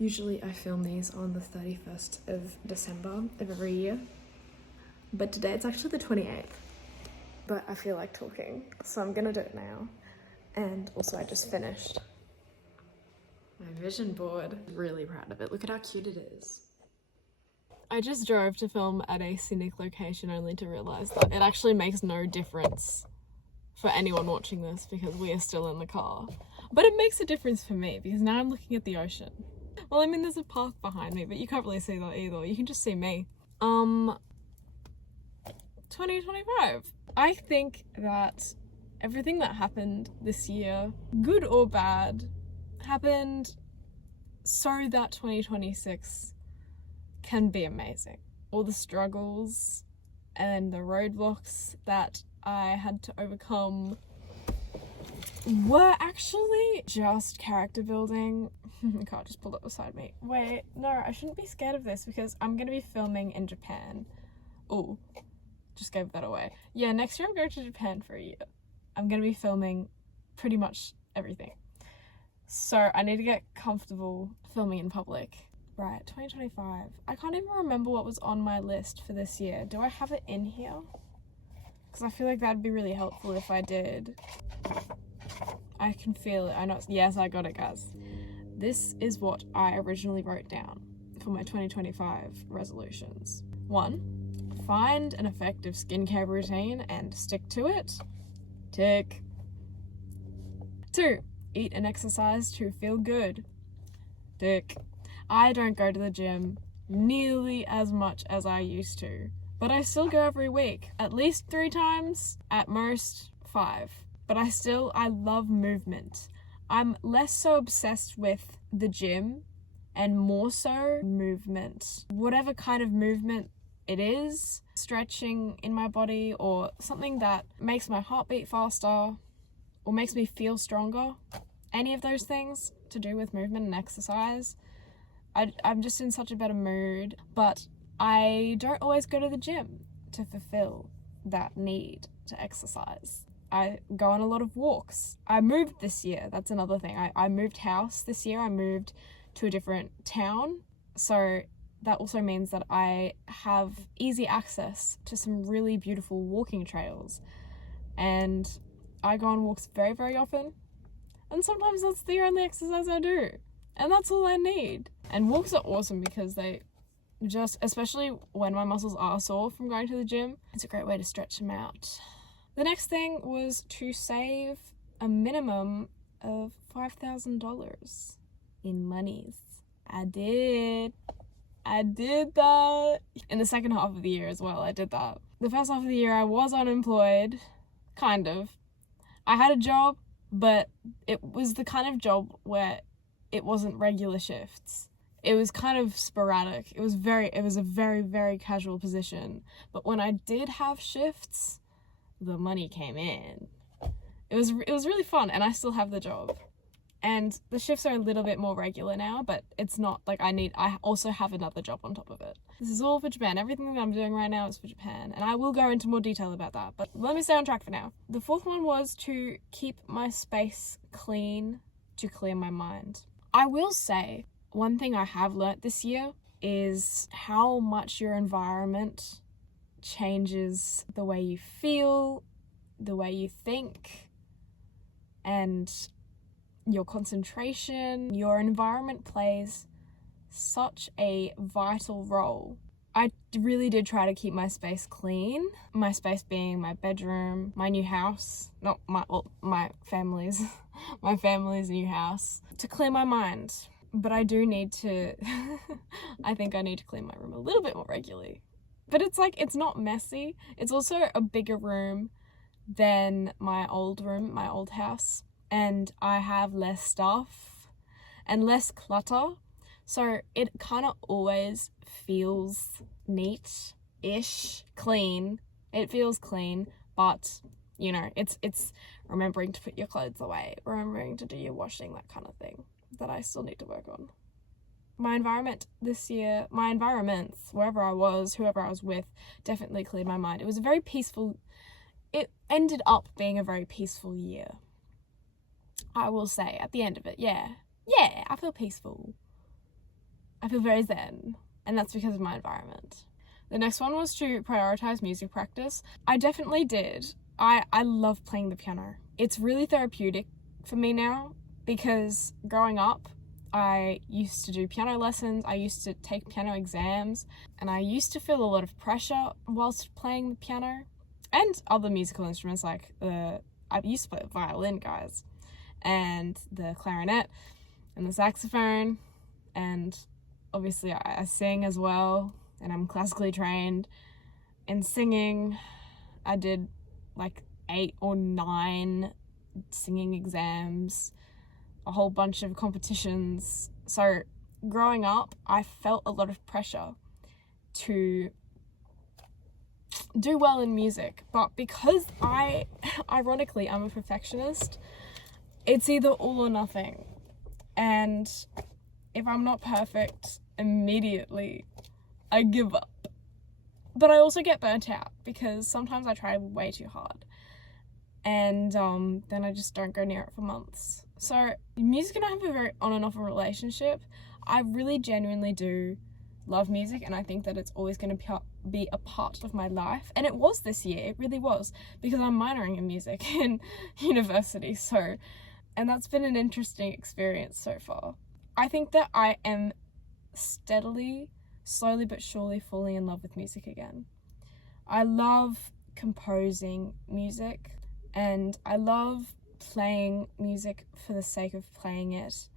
Usually I film these on the 31st of December of every year, but today it's actually the 28th. But I feel like talking, so I'm gonna do it now. And also I just finished my vision board. Really proud of it. Look at how cute it is. I just drove to film at a scenic location only to realise that it actually makes no difference for anyone watching this because we are still in the car. But it makes a difference for me because now I'm looking at the ocean. Well, I mean, there's a park behind me, but you can't really see that either. You can just see me. 2025. I think that everything that happened this year, good or bad, happened so that 2026 can be amazing. All the struggles and the roadblocks that I had to overcome were actually just character building. Car just pulled up beside me. Wait, no, I shouldn't be scared of this because I'm gonna be filming in Japan. Ooh, just gave that away. Yeah, next year I'm going to Japan for a year. I'm gonna be filming pretty much everything. So I need to get comfortable filming in public. Right, 2025. I can't even remember what was on my list for this year. Do I have it in here? Because I feel like that'd be really helpful if I did. I can feel it. I know. Yes, I got it, guys. This is what I originally wrote down for my 2025 resolutions. 1, find an effective skincare routine and stick to it. Tick. 2, eat and exercise to feel good. Tick. I don't go to the gym nearly as much as I used to, but I still go every week, at least 3 times, at most 5. But I love movement. I'm less so obsessed with the gym and more so movement. Whatever kind of movement it is, stretching in my body or something that makes my heart beat faster or makes me feel stronger. Any of those things to do with movement and exercise. I'm just in such a better mood, but I don't always go to the gym to fulfill that need to exercise. I go on a lot of walks. I moved this year. That's another thing. I moved house this year. I moved to a different town. So that also means that I have easy access to some really beautiful walking trails. And I go on walks very, very often. And sometimes that's the only exercise I do. And that's all I need. And walks are awesome because they just, especially when my muscles are sore from going to the gym, it's a great way to stretch them out. The next thing was to save a minimum of $5,000 in monies. I did that. In the second half of the year as well, I did that. The first half of the year I was unemployed, kind of. I had a job, but it was the kind of job where it wasn't regular shifts. It was kind of sporadic. It was a very, very casual position. But when I did have shifts, the money came in. It was really fun, and I still have the job. And the shifts are a little bit more regular now, but it's not like I also have another job on top of it. This is all for Japan. Everything that I'm doing right now is for Japan, and I will go into more detail about that, but let me stay on track for now. The 4th one was to keep my space clean to clear my mind. I will say, one thing I have learnt this year is how much your environment changes the way you feel, the way you think, and your concentration. Your environment plays such a vital role. I really did try to keep my space clean. My space being my bedroom, my new house, my family's new house, to clear my mind. But I do need to, I think I need to clean my room a little bit more regularly. But it's not messy. It's also a bigger room than my old room, my old house. And I have less stuff and less clutter. So it kind of always feels neat-ish, clean. It feels clean, but you know, it's remembering to put your clothes away, remembering to do your washing, that kind of thing that I still need to work on. My environment this year, my environments, wherever I was, whoever I was with, definitely cleared my mind. It was a very peaceful, it ended up being a very peaceful year. I will say, at the end of it, yeah, I feel peaceful. I feel very zen, and that's because of my environment. The next one was to prioritize music practice. I definitely did. I love playing the piano. It's really therapeutic for me now because growing up, I used to do piano lessons, I used to take piano exams, and I used to feel a lot of pressure whilst playing the piano and other musical instruments like I used to play the violin, guys, and the clarinet and the saxophone, and obviously I sing as well, and I'm classically trained in singing. I did like 8 or 9 singing exams, a whole bunch of competitions. So growing up, I felt a lot of pressure to do well in music, but because ironically, I'm a perfectionist, it's either all or nothing. And if I'm not perfect, immediately I give up. But I also get burnt out because sometimes I try way too hard, and then I just don't go near it for months. So music and I have a very on and off relationship. I really genuinely do love music, and I think that it's always going to be a part of my life. And it was this year, it really was, because I'm minoring in music in university. So, and that's been an interesting experience so far. I think that I am steadily, slowly but surely falling in love with music again. I love composing music, and I love playing music for the sake of playing it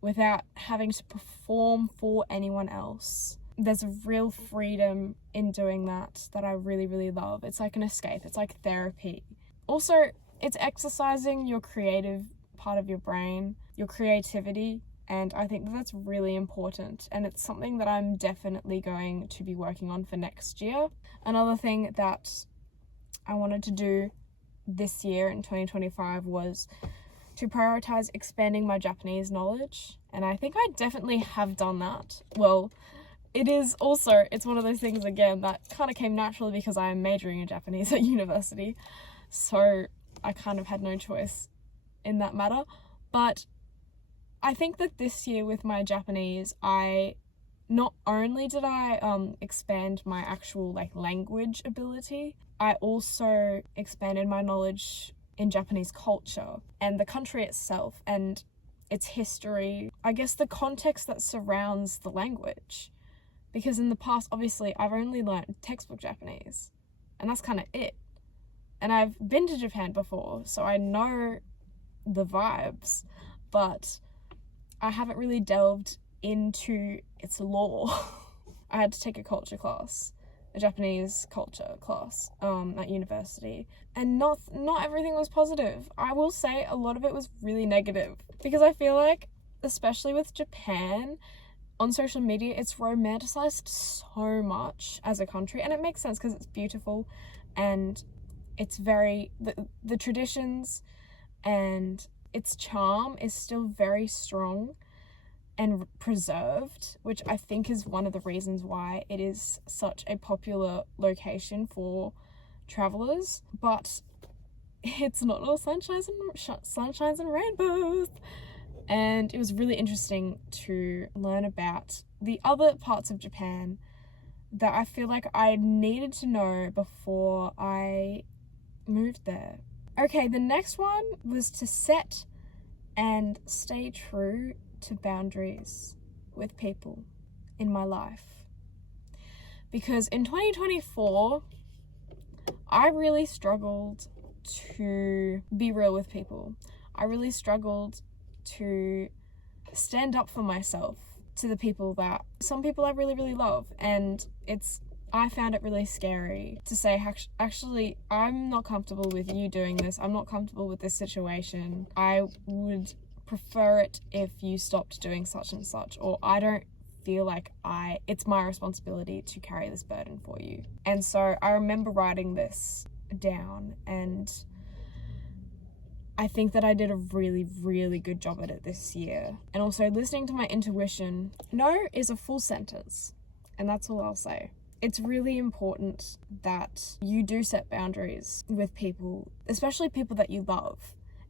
without having to perform for anyone else. There's a real freedom in doing that I really, really love. It's like an escape. It's like therapy. Also, it's exercising your creative part of your brain, your creativity, and I think that that's really important, and it's something that I'm definitely going to be working on for next year. Another thing that I wanted to do this year in 2025 was to prioritize expanding my Japanese knowledge, and I think I definitely have done that. Well, it's one of those things again that kind of came naturally because I am majoring in Japanese at university, so I kind of had no choice in that matter. But I think that this year with my Japanese, I not only did I expand my actual language ability, I also expanded my knowledge in Japanese culture and the country itself and its history. I guess the context that surrounds the language. Because in the past, obviously, I've only learnt textbook Japanese, and that's kind of it. And I've been to Japan before, so I know the vibes, but I haven't really delved into its lore. I had to take a culture class, a Japanese culture class, at university, and not everything was positive. I will say a lot of it was really negative, because I feel like, especially with Japan, on social media, it's romanticized so much as a country, and it makes sense because it's beautiful, and it's very, the traditions and its charm is still very strong and preserved, which I think is one of the reasons why it is such a popular location for travelers. But it's not all sunshines and rainbows. And it was really interesting to learn about the other parts of Japan that I feel like I needed to know before I moved there. Okay, the next one was to set and stay true to boundaries with people in my life. Because in 2024, I really struggled to be real with people. I really struggled to stand up for myself to the people that some people I really, really love. And I found it really scary to say, actually, I'm not comfortable with you doing this. I'm not comfortable with this situation. I would prefer it if you stopped doing such and such, or I don't feel like it's my responsibility to carry this burden for you. And so I remember writing this down, and I think that I did a really, really good job at it this year. And also listening to my intuition. No is a full sentence, and that's all I'll say. It's really important that you do set boundaries with people, especially people that you love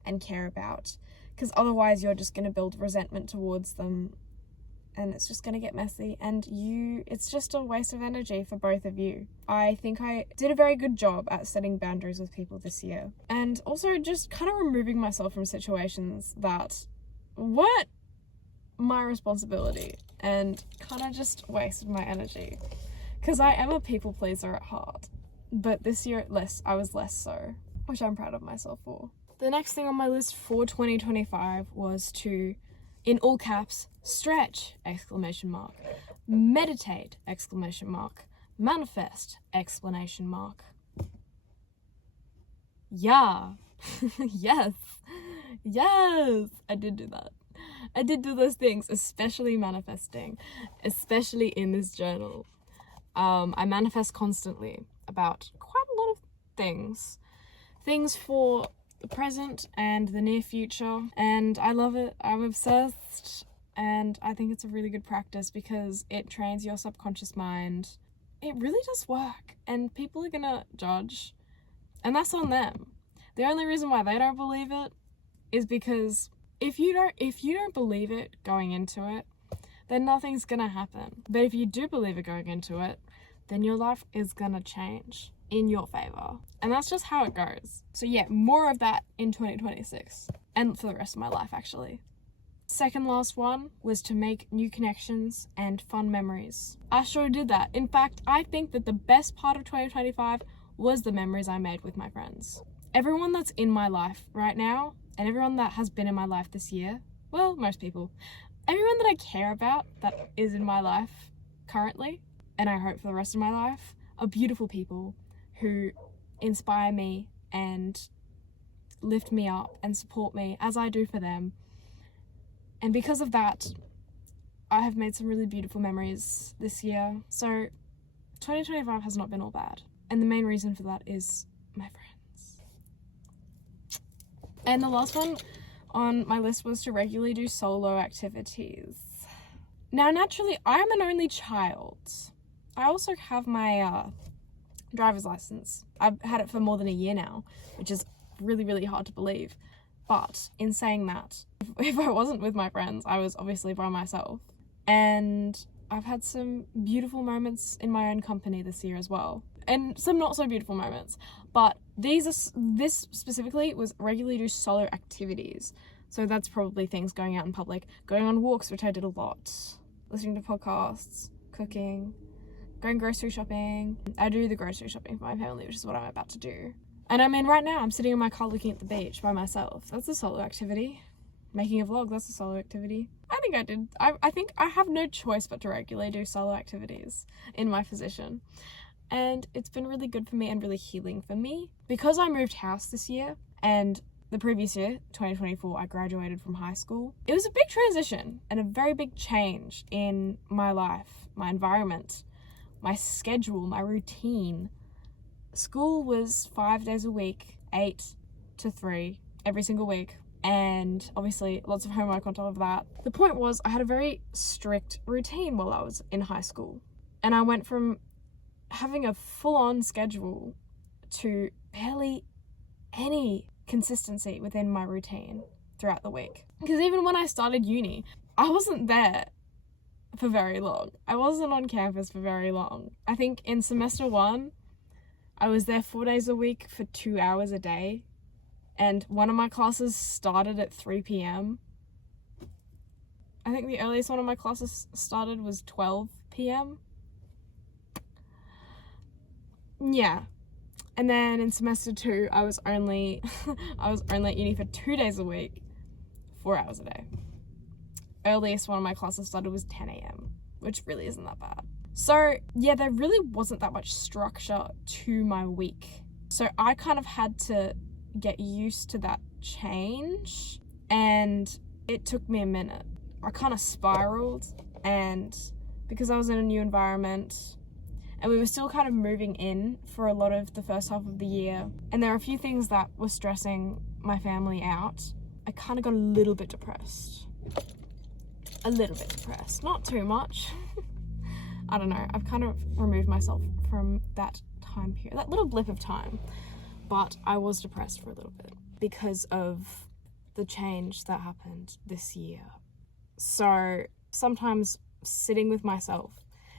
and care about, because otherwise you're just going to build resentment towards them and it's just gonna get messy, and it's just a waste of energy for both of you. I think I did a very good job at setting boundaries with people this year, and also just kind of removing myself from situations that weren't my responsibility and kind of just wasted my energy, because I am a people pleaser at heart, but this year I was less so, which I'm proud of myself for. The next thing on my list for 2025 was to, in all caps, stretch, exclamation mark, meditate, exclamation mark, manifest, exclamation mark. Yeah. Yes, I did do that. I did do those things, especially manifesting, especially in this journal. I manifest constantly about quite a lot of things for the present and the near future, and I love it. I'm obsessed, and I think it's a really good practice because it trains your subconscious mind. It really does work, and people are gonna judge, and that's on them. The only reason why they don't believe it is because if you don't believe it going into it, then nothing's gonna happen. But if you do believe it going into it, then your life is gonna change in your favor. And that's just how it goes. So yeah, more of that in 2026. And for the rest of my life, actually. Second last one was to make new connections and fun memories. I sure did that. In fact, I think that the best part of 2025 was the memories I made with my friends. Everyone that's in my life right now, and everyone that has been in my life this year, well, most people, everyone that I care about that is in my life currently, and I hope for the rest of my life, are beautiful people who inspire me and lift me up and support me as I do for them. And because of that, I have made some really beautiful memories this year. So 2025 has not been all bad. And the main reason for that is my friends. And the last one on my list was to regularly do solo activities. Now, naturally, I'm an only child. I also have my driver's license. I've had it for more than a year now, which is really, really hard to believe. But in saying that, if I wasn't with my friends, I was obviously by myself. And I've had some beautiful moments in my own company this year as well. And some not so beautiful moments. But this specifically was regularly do solo activities. So that's probably things going out in public, going on walks, which I did a lot, listening to podcasts, cooking, going grocery shopping. I do the grocery shopping for my family, which is what I'm about to do. And I mean, right now I'm sitting in my car looking at the beach by myself. That's a solo activity. Making a vlog, that's a solo activity. I think I did. I think I have no choice but to regularly do solo activities in my position. And it's been really good for me and really healing for me. Because I moved house this year, and the previous year, 2024, I graduated from high school. It was a big transition and a very big change in my life, my environment, my schedule, my routine. School was 5 days a week, 8 to 3, every single week. And obviously lots of homework on top of that. The point was I had a very strict routine while I was in high school. And I went from having a full-on schedule to barely any consistency within my routine throughout the week. Because even when I started uni, I wasn't there for very long. I wasn't on campus for very long. I think in semester 1, I was there 4 days a week for 2 hours a day. And one of my classes started at 3 p.m. I think the earliest one of my classes started was 12 p.m. Yeah. And then in semester 2, I was only at uni for 2 days a week, 4 hours a day. Earliest one of my classes started was 10 a.m., which really isn't that bad. So yeah, there really wasn't that much structure to my week. So I kind of had to get used to that change, and it took me a minute. I kind of spiraled, and because I was in a new environment and we were still kind of moving in for a lot of the first half of the year, and there are a few things that were stressing my family out, I kind of got a little bit depressed. Not too much. I don't know, I've kind of removed myself from that time period, that little blip of time. But I was depressed for a little bit because of the change that happened this year. So sometimes sitting with myself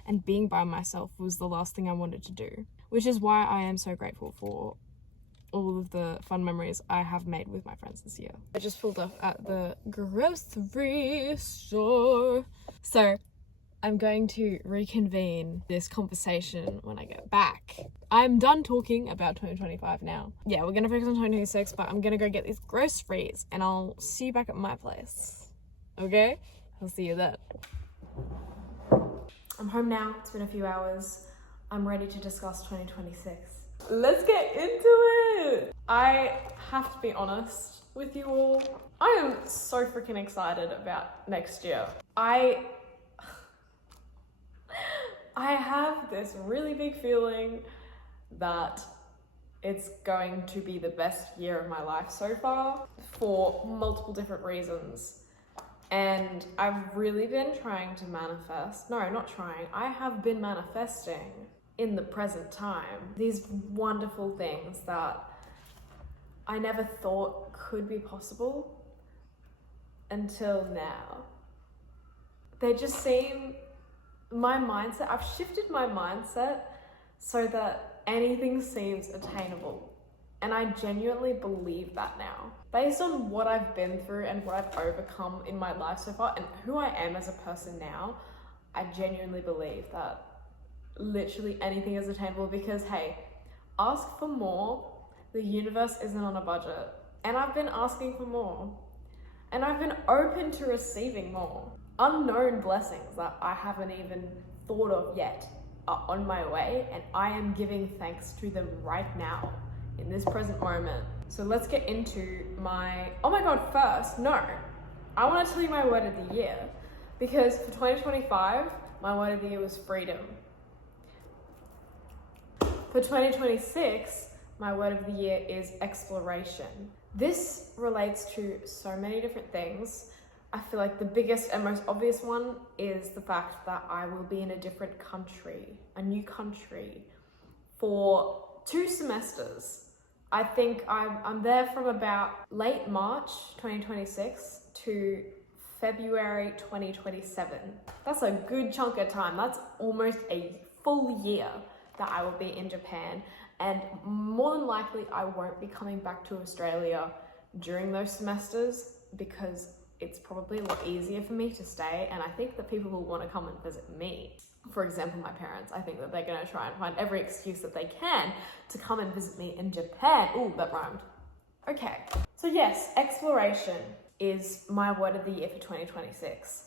and being by myself was the last thing I wanted to do, which is why I am so grateful for all of the fun memories I have made with my friends this year. I just pulled up at the grocery store. So I'm going to reconvene this conversation when I get back. I'm done talking about 2025 now. Yeah, we're gonna focus on 2026, but I'm gonna go get these groceries and I'll see you back at my place. Okay? I'll see you then. I'm home now. It's been a few hours. I'm ready to discuss 2026. Let's get into it! I have to be honest with you all. I am so freaking excited about next year. I have this really big feeling that it's going to be the best year of my life so far for multiple different reasons. And I've really been trying to manifest, no, not trying, I have been manifesting in the present time these wonderful things that I never thought could be possible until now. They just seem, my mindset, I've shifted my mindset so that anything seems attainable. And I genuinely believe that now. Based on what I've been through and what I've overcome in my life so far and who I am as a person now, I genuinely believe that literally anything is attainable because, hey, ask for more. The universe isn't on a budget. And I've been asking for more. And I've been open to receiving more. Unknown blessings that I haven't even thought of yet are on my way, and I am giving thanks to them right now in this present moment. So let's get into my, oh my god, first, no, I want to tell you my word of the year, because for 2025, my word of the year was freedom. For 2026, my word of the year is exploration. This relates to so many different things. I feel like the biggest and most obvious one is the fact that I will be in a different country, a new country, for 2 semesters. I think I'm there from about late March 2026 to February 2027. That's a good chunk of time. That's almost a full year that I will be in Japan. And more than likely, I won't be coming back to Australia during those semesters because it's probably a lot easier for me to stay, and I think that people will want to come and visit me. For example, my parents, I think that they're going to try and find every excuse that they can to come and visit me in Japan. Ooh, that rhymed. Okay, so yes, exploration is my word of the year for 2026.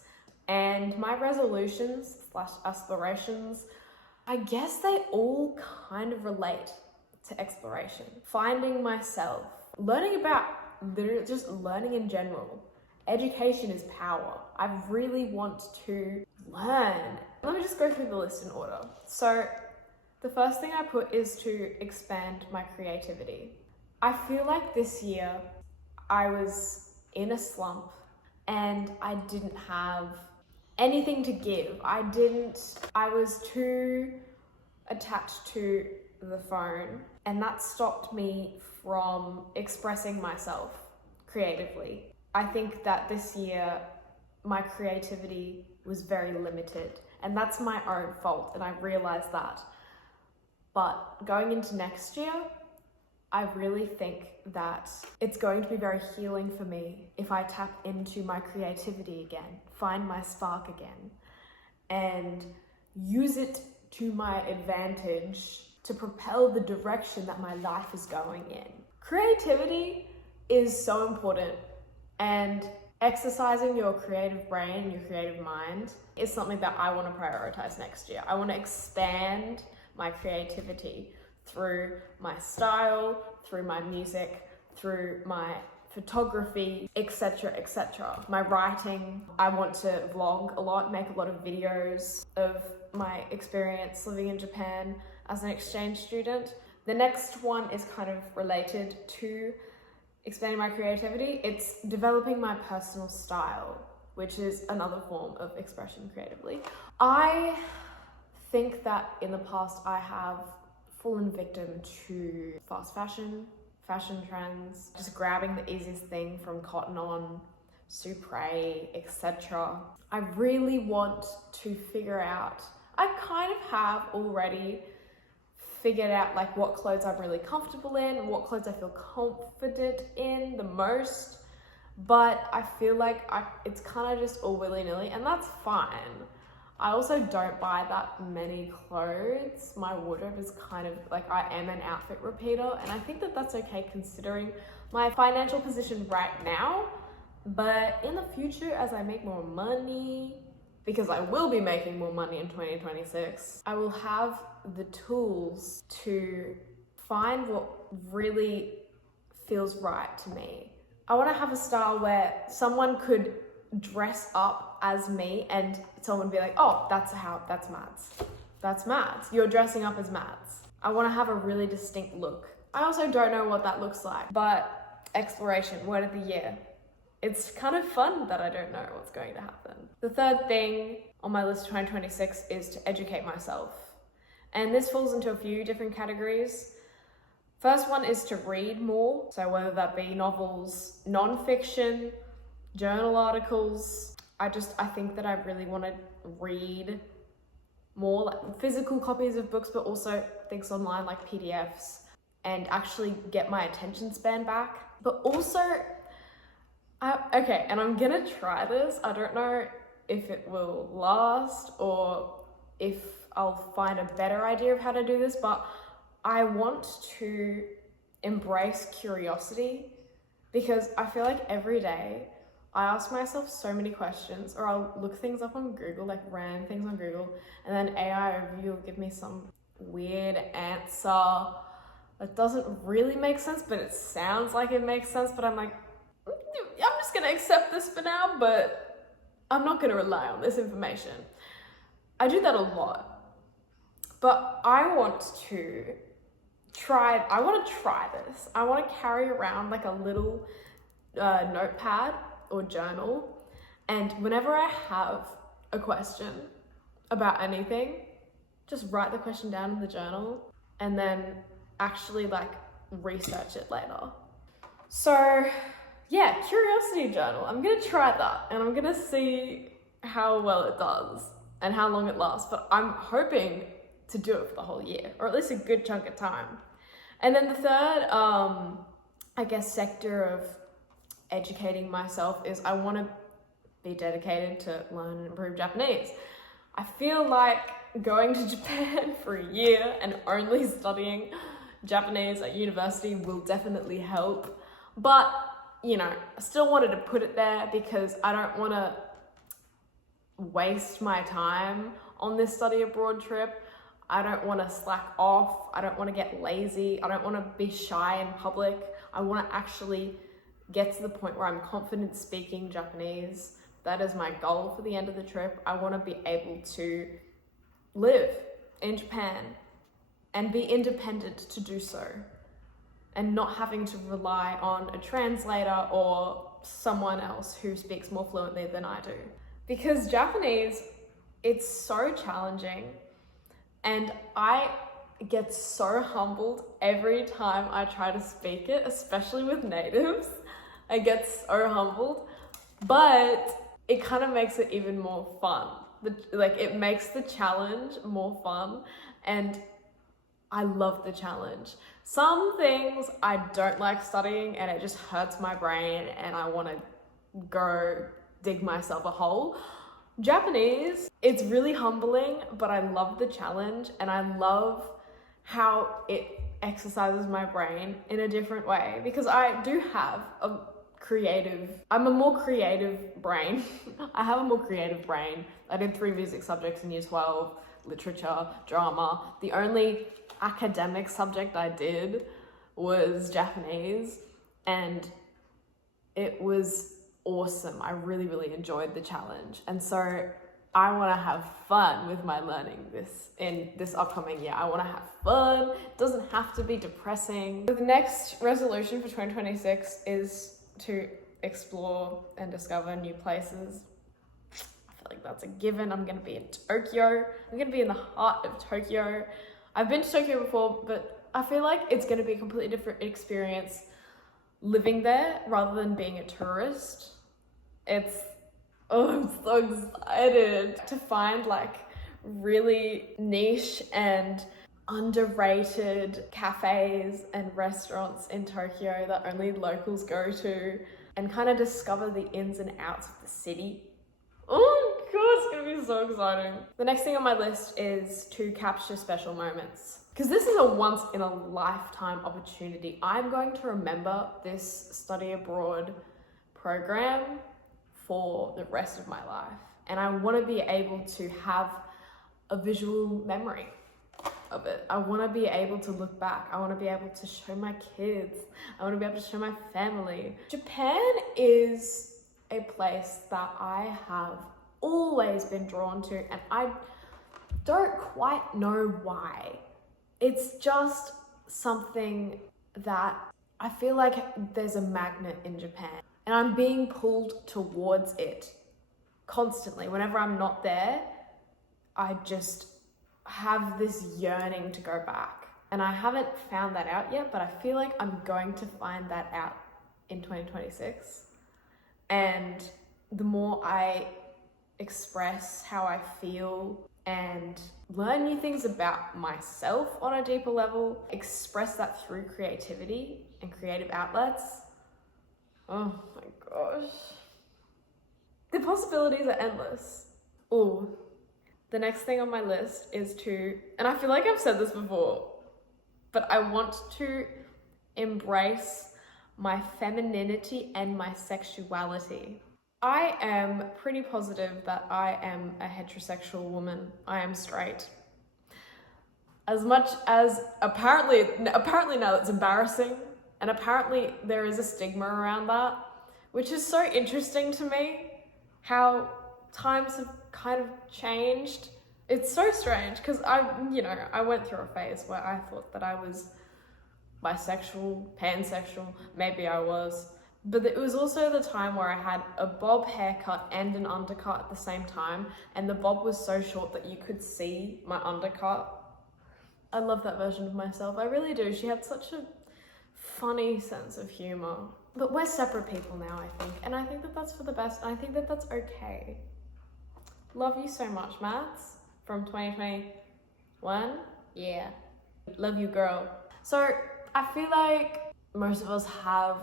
And my resolutions / aspirations, I guess they all kind of relate to exploration. Finding myself, learning about literally just learning in general. Education is power. I really want to learn. Let me just go through the list in order. So the first thing I put is to expand my creativity. I feel like this year I was in a slump and I didn't have anything to give. I was too attached to the phone, and that stopped me from expressing myself creatively. I think that this year my creativity was very limited, and that's my own fault, and I realized that. But going into next year, I really think that it's going to be very healing for me if I tap into my creativity again, find my spark again, and use it to my advantage to propel the direction that my life is going in. Creativity is so important, and exercising your creative brain, your creative mind is something that I want to prioritize next year. I want to expand my creativity through my style, through my music, through my photography, etc., etc. My writing, I want to vlog a lot, make a lot of videos of my experience living in Japan as an exchange student. The next one is kind of related to expanding my creativity. It's developing my personal style, which is another form of expression creatively. I think that in the past I have fallen victim to fast fashion trends, just grabbing the easiest thing from Cotton On, Supre, etc. I really want to figure out, I kind of have already figured out like what clothes I'm really comfortable in, what clothes I feel confident in the most, but I feel like it's kind of just all willy-nilly, and that's fine. I also don't buy that many clothes. My wardrobe is kind of like, I am an outfit repeater, and I think that that's okay considering my financial position right now. But in the future, as I make more money, because I will be making more money in 2026, I will have the tools to find what really feels right to me. I want to have a style where someone could dress up as me and someone would be like, oh, that's Mads. That's Mads. You're dressing up as Mads. I want to have a really distinct look. I also don't know what that looks like, but exploration, word of the year. It's kind of fun that I don't know what's going to happen. The third thing on my list of 2026 is to educate myself. And this falls into a few different categories. First one is to read more. So whether that be novels, non-fiction, journal articles. I think that I really want to read more, like physical copies of books, but also things online like PDFs, and actually get my attention span back. But also, okay, and I'm gonna try this. I don't know if it will last or if I'll find a better idea of how to do this, but I want to embrace curiosity, because I feel like every day I ask myself so many questions, or I'll look things up on Google, like random things on Google, and then AI overview will give me some weird answer that doesn't really make sense, but it sounds like it makes sense, but I'm like, I'm just gonna accept this for now, but I'm not gonna rely on this information. I do that a lot, but I want to try this. I want to carry around like a little notepad or journal, and whenever I have a question about anything, just write the question down in the journal and then actually like research it later. So yeah, curiosity journal. I'm gonna try that and I'm gonna see how well it does and how long it lasts, but I'm hoping to do it for the whole year, or at least a good chunk of time. And then the third, I guess, sector of educating myself is I want to be dedicated to learn and improve Japanese. I feel like going to Japan for a year and only studying Japanese at university will definitely help. But, you know, I still wanted to put it there because I don't want to waste my time on this study abroad trip. I don't want to slack off. I don't want to get lazy. I don't want to be shy in public. I want to actually get to the point where I'm confident speaking Japanese. That is my goal for the end of the trip. I want to be able to live in Japan and be independent to do so, and not having to rely on a translator or someone else who speaks more fluently than I do. Because Japanese, it's so challenging, and I get so humbled every time I try to speak it, especially with natives. I get so humbled, but it kind of makes it even more fun. It makes the challenge more fun, and I love the challenge. Some things I don't like studying and it just hurts my brain and I want to go dig myself a hole. Japanese, it's really humbling, but I love the challenge and I love how it exercises my brain in a different way, because I do have I'm a more creative brain. I have a more creative brain. I did 3 music subjects in year 12, literature, drama. The only academic subject I did was Japanese, and it was awesome. I really, really enjoyed the challenge. And so I want to have fun with my learning in this upcoming year. I want to have fun. It doesn't have to be depressing. The next resolution for 2026 is to explore and discover new places. I feel like that's a given. I'm going to be in Tokyo. I'm going to be in the heart of Tokyo. I've been to Tokyo before, but I feel like it's going to be a completely different experience living there rather than being a tourist. I'm so excited to find like really niche and underrated cafes and restaurants in Tokyo that only locals go to, and kind of discover the ins and outs of the city. Oh my god, it's gonna be so exciting. The next thing on my list is to capture special moments, because this is a once in a lifetime opportunity. I'm going to remember this study abroad program for the rest of my life, and I want to be able to have a visual memory of it. I want to be able to look back. I want to be able to show my kids. I want to be able to show my family. Japan is a place that I have always been drawn to, and I don't quite know why. It's just something that I feel like there's a magnet in Japan, and I'm being pulled towards it constantly. Whenever I'm not there, I just have this yearning to go back, and I haven't found that out yet, but I feel like I'm going to find that out in 2026. And the more I express how I feel and learn new things about myself on a deeper level, express that through creativity and creative outlets, oh my gosh, the possibilities are endless. Ooh. The next thing on my list is to, and I feel like I've said this before, but I want to embrace my femininity and my sexuality. I am pretty positive that I am a heterosexual woman. I am straight. As much as apparently now that's embarrassing, and apparently there is a stigma around that, which is so interesting to me, how times have kind of changed. It's so strange, because I went through a phase where I thought that I was bisexual, pansexual, maybe I was, but it was also the time where I had a bob haircut and an undercut at the same time, and the bob was so short that you could see my undercut. I love that version of myself, I really do. She had such a funny sense of humor. But we're separate people now, I think, and I think that that's for the best, and I think that that's okay. Love you so much, Mads, from 2021. Yeah. Love you, girl. So I feel like most of us have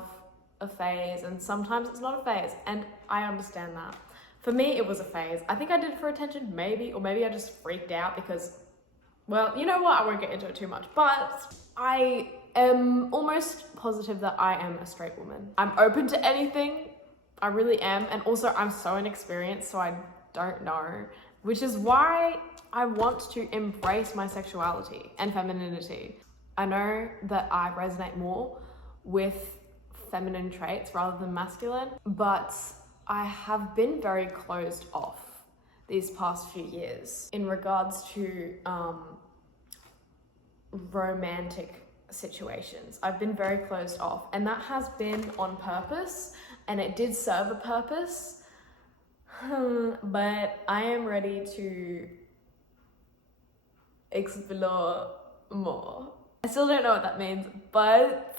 a phase, and sometimes it's not a phase, and I understand that. For me, it was a phase. I think I did it for attention, maybe, or maybe I just freaked out because, well, you know what? I won't get into it too much, but I am almost positive that I am a straight woman. I'm open to anything. I really am. And also I'm so inexperienced, so I don't know, which is why I want to embrace my sexuality and femininity. I know that I resonate more with feminine traits rather than masculine, but I have been very closed off these past few years in regards to romantic situations. I've been very closed off, and that has been on purpose, and it did serve a purpose. But I am ready to explore more. I still don't know what that means, but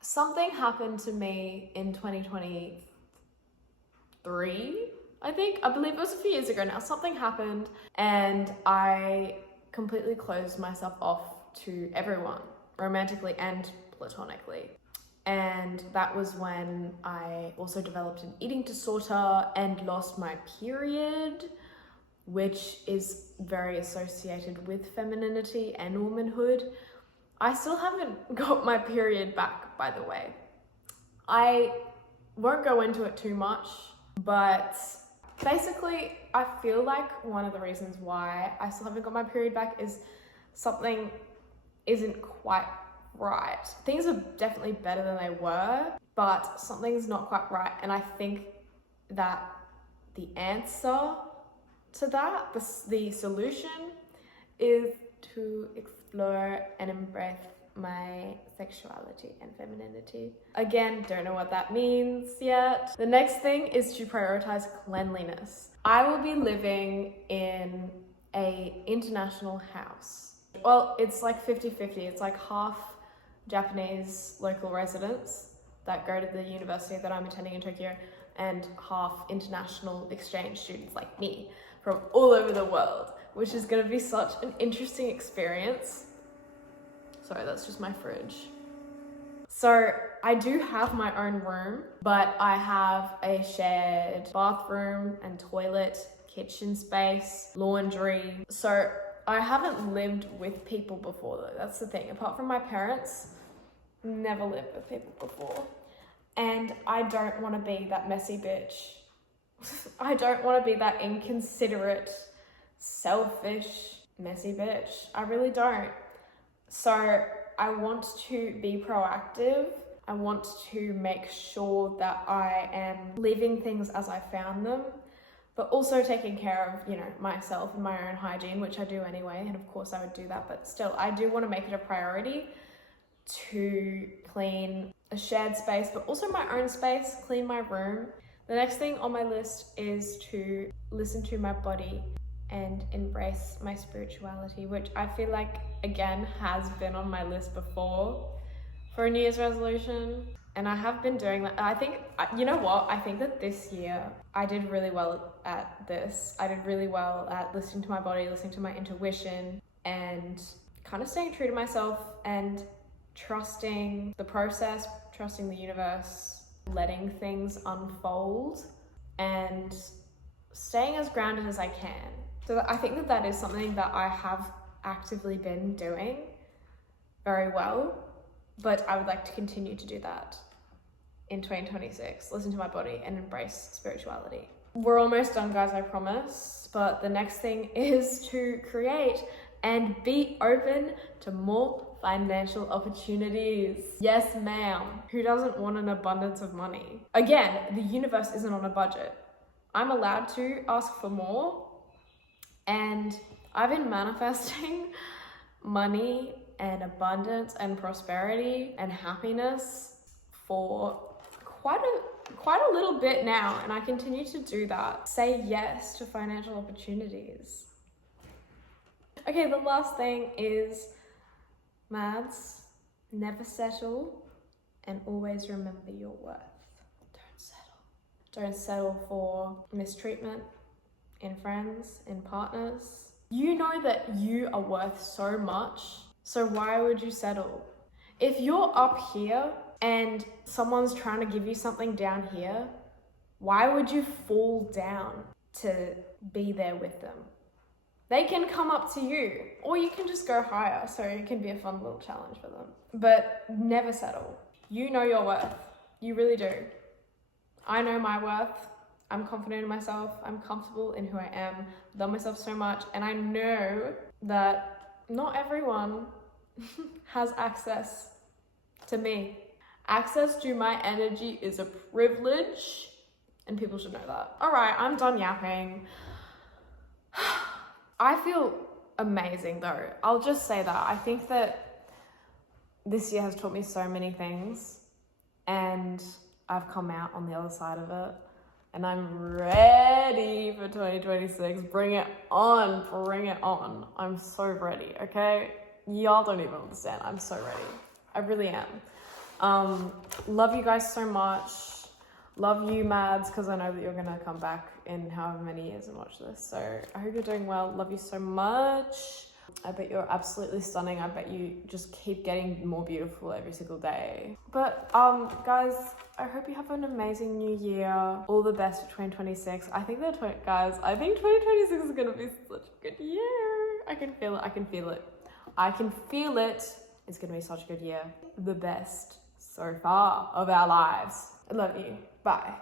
something happened to me in 2023, I believe it was a few years ago now. Something happened and I completely closed myself off to everyone, romantically and platonically. And that was when I also developed an eating disorder and lost my period, which is very associated with femininity and womanhood. I still haven't got my period back, by the way. I won't go into it too much, but basically I feel like one of the reasons why I still haven't got my period back is something isn't quite right. Things are definitely better than they were, but something's not quite right. And I think that the answer to that, the solution, is to explore and embrace my sexuality and femininity. Again, don't know what that means yet. The next thing is to prioritize cleanliness. I will be living in an international house. Well, it's like 50-50. It's like half Japanese local residents that go to the university that I'm attending in Tokyo, and half international exchange students like me from all over the world, which is going to be such an interesting experience. Sorry, that's just my fridge. So I do have my own room, but I have a shared bathroom and toilet, kitchen space, laundry. So I haven't lived with people before though, that's the thing. Apart from my parents, never lived with people before. And I don't want to be that messy bitch. I don't want to be that inconsiderate, selfish, messy bitch. I really don't. So I want to be proactive. I want to make sure that I am living things as I found them, but also taking care of, myself and my own hygiene, which I do anyway. And of course I would do that, but still I do want to make it a priority to clean a shared space, but also my own space, clean my room. The next thing on my list is to listen to my body and embrace my spirituality, which I feel like, again, has been on my list before for a New Year's resolution. And I have been doing that. I think, you know what? I think that this year I did really well at this. I did really well at listening to my body, listening to my intuition, and kind of staying true to myself and trusting the process, trusting the universe, letting things unfold, and staying as grounded as I can. So I think that that is something that I have actively been doing very well, but I would like to continue to do that in 2026. Listen to my body and embrace spirituality. We're almost done, guys, I promise. But the next thing is to create and be open to more financial opportunities. Yes, ma'am. Who doesn't want an abundance of money? Again, the universe isn't on a budget. I'm allowed to ask for more. And I've been manifesting money and abundance and prosperity and happiness for quite a little bit now, and I continue to do that. Say yes to financial opportunities. Okay, the last thing is, Mads, never settle and always remember your worth. Don't settle. Don't settle for mistreatment in friends, in partners. You know that you are worth so much, so why would you settle? If you're up here and someone's trying to give you something down here, why would you fall down to be there with them? They can come up to you, or you can just go higher, so it can be a fun little challenge for them. But never settle. You know your worth. You really do. I know my worth. I'm confident in myself. I'm comfortable in who I am. Love myself so much. And I know that not everyone has access to me. Access to my energy is a privilege, and people should know that. All right, I'm done yapping. I feel amazing though. I'll just say that. I think that this year has taught me so many things, and I've come out on the other side of it. And I'm ready for 2026. Bring it on, bring it on. I'm so ready, okay? Y'all don't even understand. I'm so ready. I really am. Love you guys so much. Love you, Mads, because I know that you're gonna come back in however many years and watch this. So I hope you're doing well. Love you so much. I bet you're absolutely stunning. I bet you just keep getting more beautiful every single day. But guys, I hope you have an amazing new year. All the best for 2026. I think 2026 is gonna be such a good year. I can feel it. I can feel it. I can feel it. It's gonna be such a good year. The best so far of our lives. I love you. Bye.